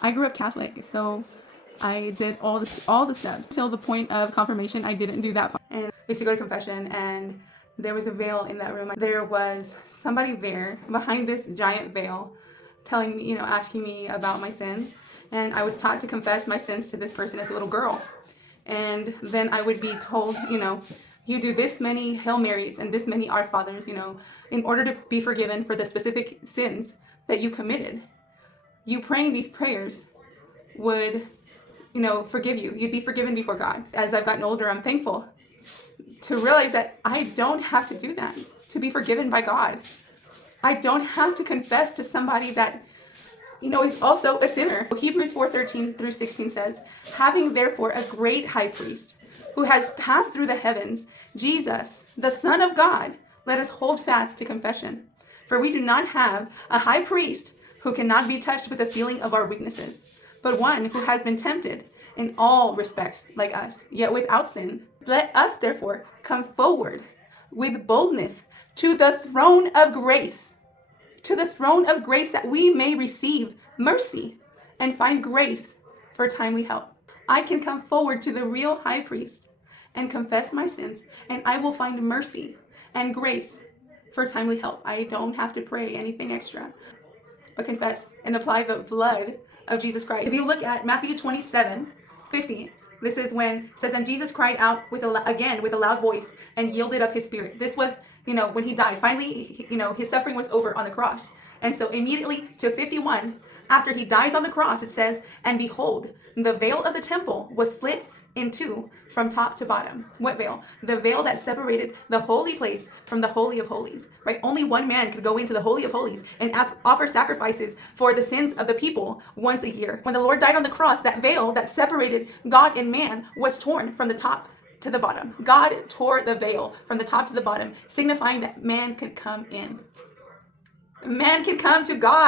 I grew up Catholic, so I did all the steps till the point of confirmation. I didn't do that part. And I used to go to confession, and there was a veil in that room. There was somebody there behind this giant veil, telling me, asking me about my sin. And I was taught to confess my sins to this person as a little girl. And then I would be told, you do this many Hail Marys and this many Our Fathers, in order to be forgiven for the specific sins that you committed. You praying these prayers would, forgive you. You'd be forgiven before God. As I've gotten older, I'm thankful to realize that I don't have to do that to be forgiven by God. I don't have to confess to somebody that, is also a sinner. Hebrews 4:13 through 16 says, having therefore a great high priest who has passed through the heavens, Jesus, the Son of God, let us hold fast to confession. For we do not have a high priest who cannot be touched with the feeling of our weaknesses, but one who has been tempted in all respects like us, yet without sin. Let us therefore come forward with boldness to the throne of grace, that we may receive mercy and find grace for timely help. I can come forward to the real high priest and confess my sins, and I will find mercy and grace for timely help. I don't have to pray anything extra, but confess and apply the blood of Jesus Christ. If you look at Matthew 27:50, this is when it says, and Jesus cried out with a loud voice and yielded up his spirit. This was, when he died. Finally, his suffering was over on the cross. And so immediately to 51, after he dies on the cross, it says, and behold, the veil of the temple was split in two from top to bottom. What veil? The veil that separated the holy place from the Holy of Holies, right? Only one man could go into the Holy of Holies and offer sacrifices for the sins of the people once a year. When the Lord died on the cross, that veil that separated God and man was torn from the top to the bottom. God tore the veil from the top to the bottom, signifying that man could come in. Man can come to God.